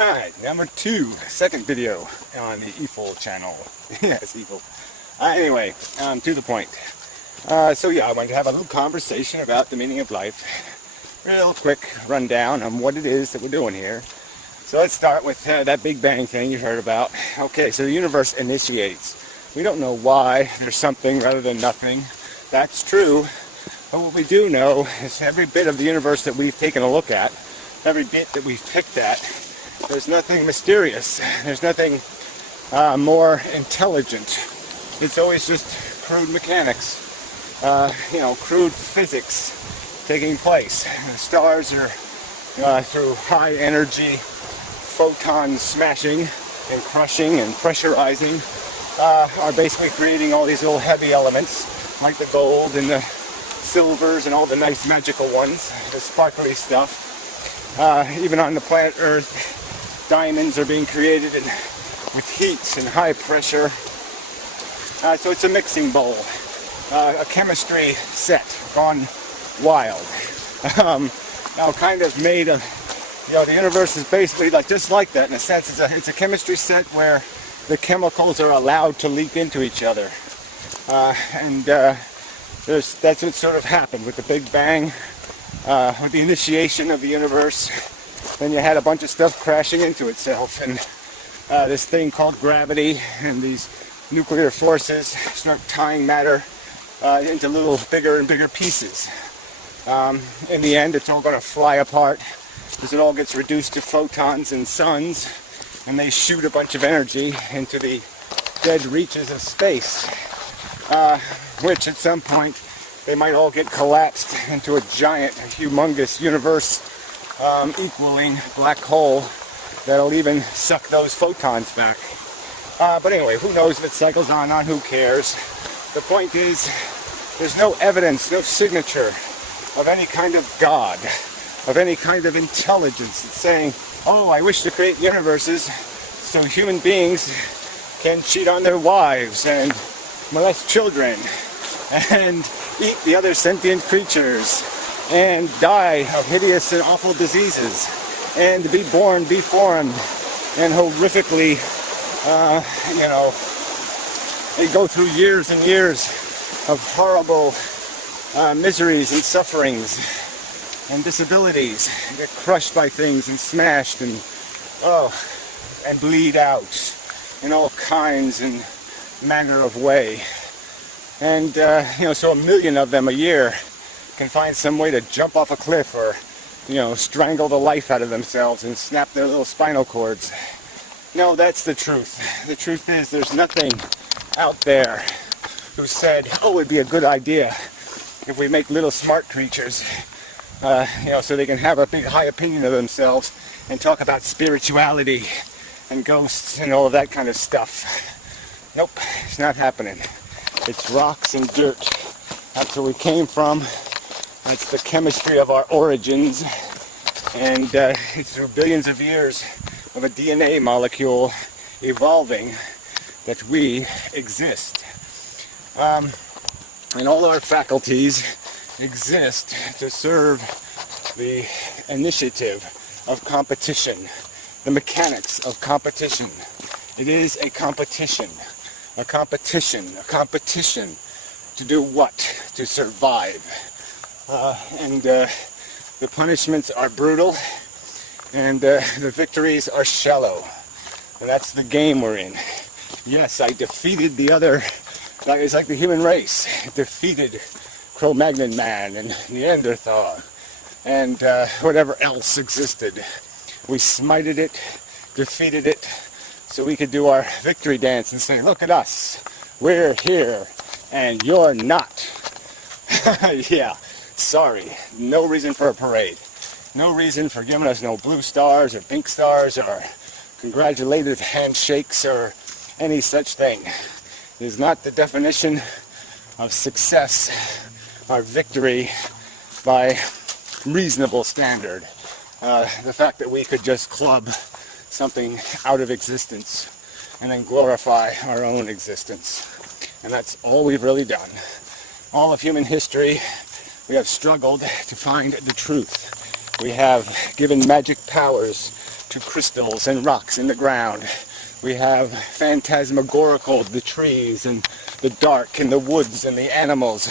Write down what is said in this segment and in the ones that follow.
Alright, number 2, second video on the Efilist channel. Yes, Efilist. Anyway, to the point. So yeah, I wanted to have a little conversation about the meaning of life. Real quick rundown on what it is that we're doing here. So let's start with that Big Bang thing you heard about. Okay, so the universe initiates. We don't know why there's something rather than nothing. That's true. But what we do know is every bit of the universe that we've taken a look at, every bit that we've picked at, there's nothing mysterious. There's nothing more intelligent. It's always just crude mechanics, crude physics taking place. The stars are, through high energy photons smashing and crushing and pressurizing, are basically creating all these little heavy elements like the gold and the silvers and all the nice magical ones, the sparkly stuff. Even on the planet Earth, diamonds are being created with heat and high pressure. So it's a mixing bowl, a chemistry set gone wild. Now kind of made of, the universe is basically just like that in a sense. It's a chemistry set where the chemicals are allowed to leak into each other. That's what sort of happened with the Big Bang, with the initiation of the universe. Then you had a bunch of stuff crashing into itself, and this thing called gravity and these nuclear forces start tying matter into little bigger and bigger pieces. In the end, it's all going to fly apart because it all gets reduced to photons and suns, and they shoot a bunch of energy into the dead reaches of space, which at some point they might all get collapsed into a giant, humongous universe equaling black hole that'll even suck those photons back. But anyway, who knows if it cycles on, who cares? The point is, there's no evidence, no signature of any kind of God, of any kind of intelligence that's saying, oh, I wish to create universes so human beings can cheat on their wives and molest children and eat the other sentient creatures and die of hideous and awful diseases and be born deformed and horrifically, they go through years and years of horrible miseries and sufferings and disabilities, get crushed by things and smashed and bleed out in all kinds and manner of way. And, so 1 million of them a year can find some way to jump off a cliff or, strangle the life out of themselves and snap their little spinal cords. No, that's the truth. The truth is there's nothing out there who said, oh, it'd be a good idea if we make little smart creatures, so they can have a big high opinion of themselves and talk about spirituality and ghosts and all of that kind of stuff. Nope, it's not happening. It's rocks and dirt. That's where we came from. That's the chemistry of our origins. And it's through billions of years of a DNA molecule evolving that we exist. And all our faculties exist to serve the initiative of competition, the mechanics of competition. It is a competition. A competition to do what? To survive. The punishments are brutal, and the victories are shallow. And that's the game we're in. Yes, I defeated the other, it's like the human race. Defeated Cro-Magnon man and Neanderthal and whatever else existed. We smited it, defeated it, so we could do our victory dance and say, look at us, we're here, and you're not. Yeah, sorry, no reason for a parade. No reason for giving us no blue stars or pink stars or congratulative handshakes or any such thing. It is not the definition of success or victory by reasonable standard. The fact that we could just club something out of existence and then glorify our own existence. And that's all we've really done. All of human history, we have struggled to find the truth. We have given magic powers to crystals and rocks in the ground. We have phantasmagorical, the trees and the dark and the woods and the animals.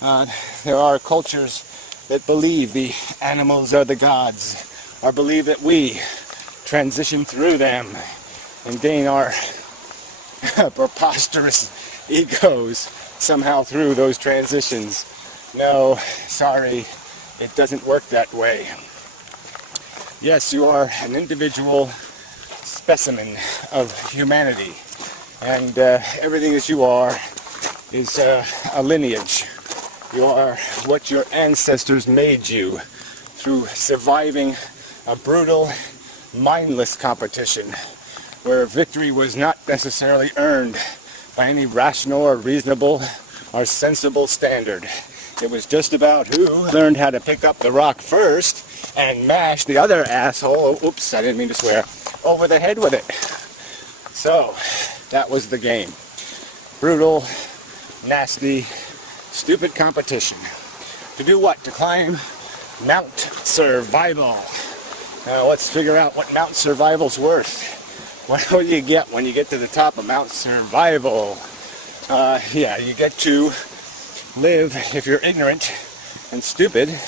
There are cultures that believe the animals are the gods, or believe that we transition through them and gain our preposterous egos somehow through those transitions. No, sorry, it doesn't work that way. Yes, you are an individual specimen of humanity, and everything that you are is a lineage. You are what your ancestors made you through surviving a brutal, mindless competition where victory was not necessarily earned by any rational or reasonable or sensible standard. It was just about who learned how to pick up the rock first and mash the other asshole, oops, I didn't mean to swear, over the head with it. So, that was the game. Brutal, nasty, stupid competition. To do what? To climb Mount Survival. Now let's figure out what Mount Survival's worth. What will you get when you get to the top of Mount Survival? Yeah, you get to live, if you're ignorant and stupid,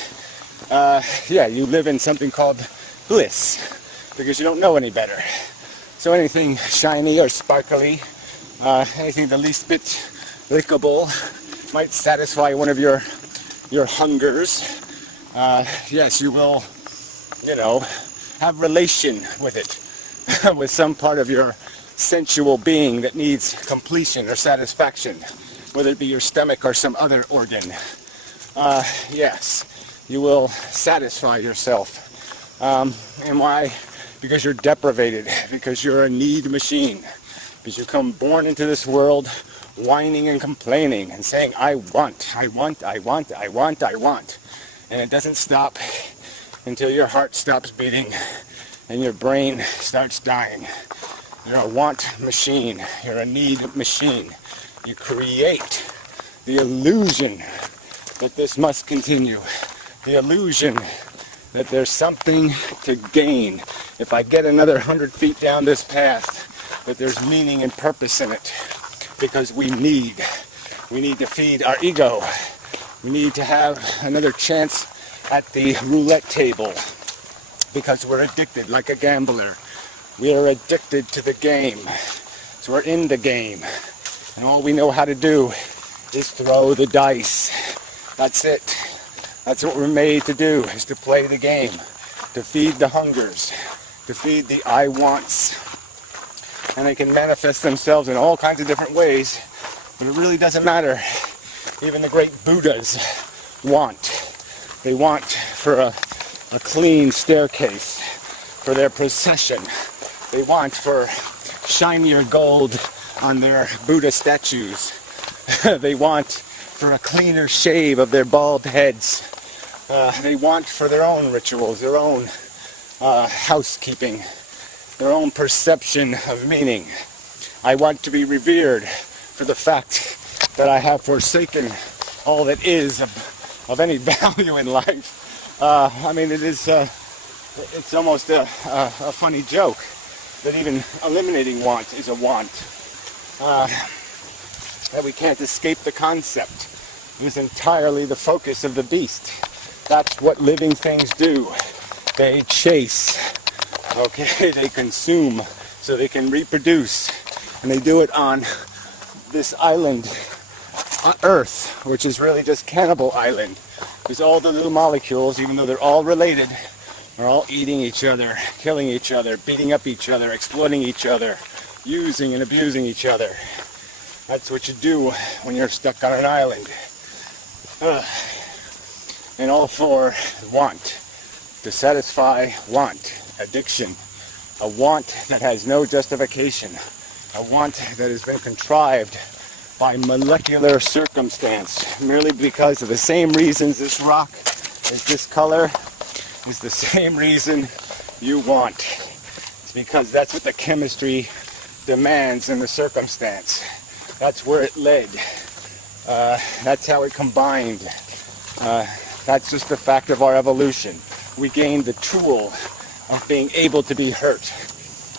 yeah, you live in something called bliss, because you don't know any better. So anything shiny or sparkly, anything the least bit lickable might satisfy one of your hungers. Yes, you will, have relation with it, with some part of your sensual being that needs completion or satisfaction, whether it be your stomach or some other organ. Yes, you will satisfy yourself. And why? Because you're deprivated, because you're a need machine, because you come born into this world whining and complaining and saying, I want, I want, I want, I want, I want. And it doesn't stop until your heart stops beating and your brain starts dying. You're a want machine. You're a need machine. You create the illusion that this must continue. The illusion that there's something to gain. If I get another 100 feet down this path, that there's meaning and purpose in it. Because we need to feed our ego. We need to have another chance at the roulette table. Because we're addicted like a gambler. We are addicted to the game. So we're in the game. And all we know how to do is throw the dice. That's it. That's what we're made to do, is to play the game. To feed the hungers. To feed the I wants. And they can manifest themselves in all kinds of different ways. But it really doesn't matter. Even the great Buddhas want. They want for a clean staircase. For their procession. They want for shinier gold on their Buddha statues. They want for a cleaner shave of their bald heads. They want for their own rituals, their own housekeeping, their own perception of meaning. I want to be revered for the fact that I have forsaken all that is of any value in life. I mean, it's almost a funny joke that even eliminating want is a want. That we can't escape the concept. It is entirely the focus of the beast. That's what living things do. They chase. Okay, they consume so they can reproduce. And they do it on this island, Earth, which is really just Cannibal Island. Because all the little molecules, even though they're all related, are all eating each other, killing each other, beating up each other, exploiting each other, using and abusing each other. That's what you do when you're stuck on an island. And all for want. To satisfy want. Addiction. A want that has no justification. A want that has been contrived by molecular circumstance. Merely because of the same reasons this rock is this color is the same reason you want. It's because that's what the chemistry demands in the circumstance. That's where it led. That's how it combined. That's just the fact of our evolution. We gained the tool of being able to be hurt.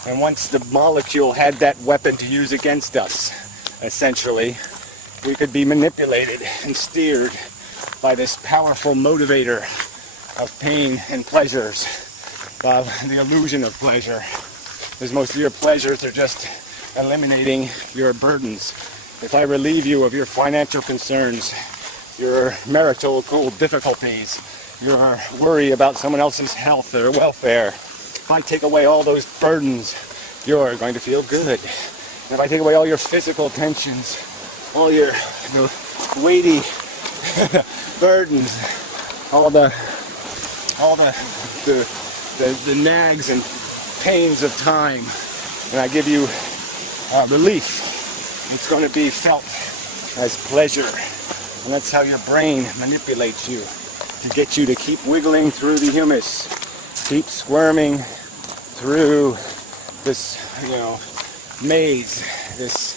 And once the molecule had that weapon to use against us, essentially, we could be manipulated and steered by this powerful motivator of pain and pleasures, of the illusion of pleasure. Because most of your pleasures are just eliminating your burdens. If I relieve you of your financial concerns, your marital difficulties, your worry about someone else's health or welfare, if I take away all those burdens, you're going to feel good. And if I take away all your physical tensions, all your weighty burdens, all the nags and pains of time, and I give you relief, it's going to be felt as pleasure. And that's how your brain manipulates you, to get you to keep wiggling through the humus, keep squirming through this, maze, this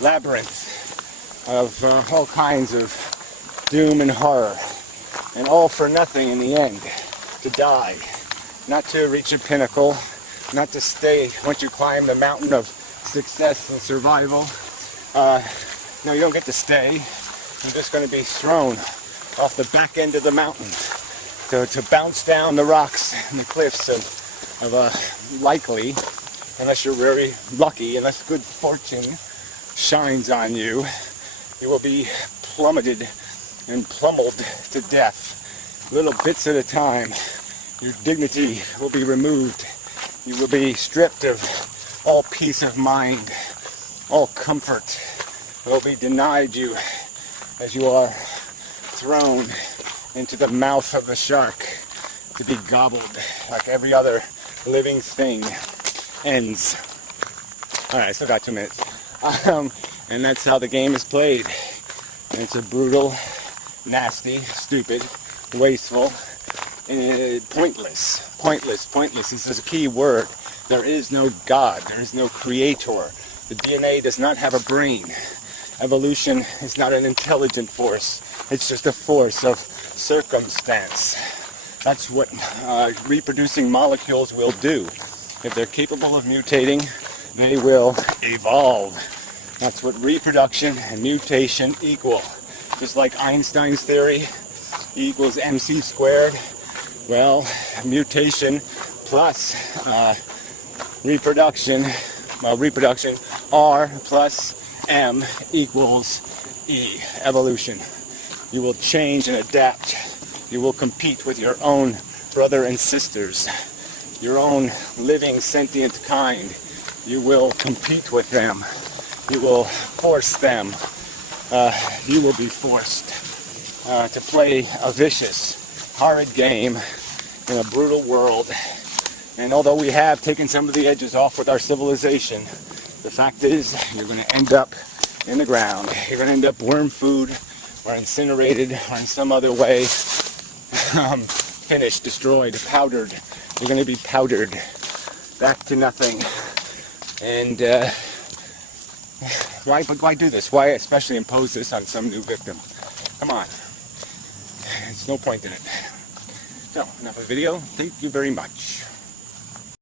labyrinth of all kinds of doom and horror, and all for nothing in the end, to die, not to reach a pinnacle, not to stay once you climb the mountain of success and survival. No, you don't get to stay. You're just going to be thrown off the back end of the mountain to bounce down the rocks and the cliffs of likely, unless you're very lucky, unless good fortune shines on you, you will be plummeted and pummeled to death, little bits at a time. Your dignity will be removed. You will be stripped of all peace of mind, all comfort will be denied you as you are thrown into the mouth of the shark to be gobbled like every other living thing ends. Alright, I still got 2 minutes. And that's how the game is played. And it's a brutal, nasty, stupid, wasteful, pointless. This is a key word. There is no God. There is no creator. The DNA does not have a brain. Evolution is not an intelligent force. It's just a force of circumstance. That's what reproducing molecules will do. If they're capable of mutating, they will evolve. That's what reproduction and mutation equal. Just like Einstein's theory, E equals mc squared. Well, mutation plus reproduction, R plus M equals E, evolution. You will change and adapt. You will compete with your own brother and sisters, your own living sentient kind. You will compete with them. You will force them. You will be forced to play a vicious, horrid game in a brutal world. And although we have taken some of the edges off with our civilization, the fact is you're going to end up in the ground. You're going to end up worm food or incinerated or in some other way finished, destroyed, powdered. You're going to be powdered back to nothing. And why do this? Why especially impose this on some new victim? Come on. There's no point in it. So, enough of the video. Thank you very much.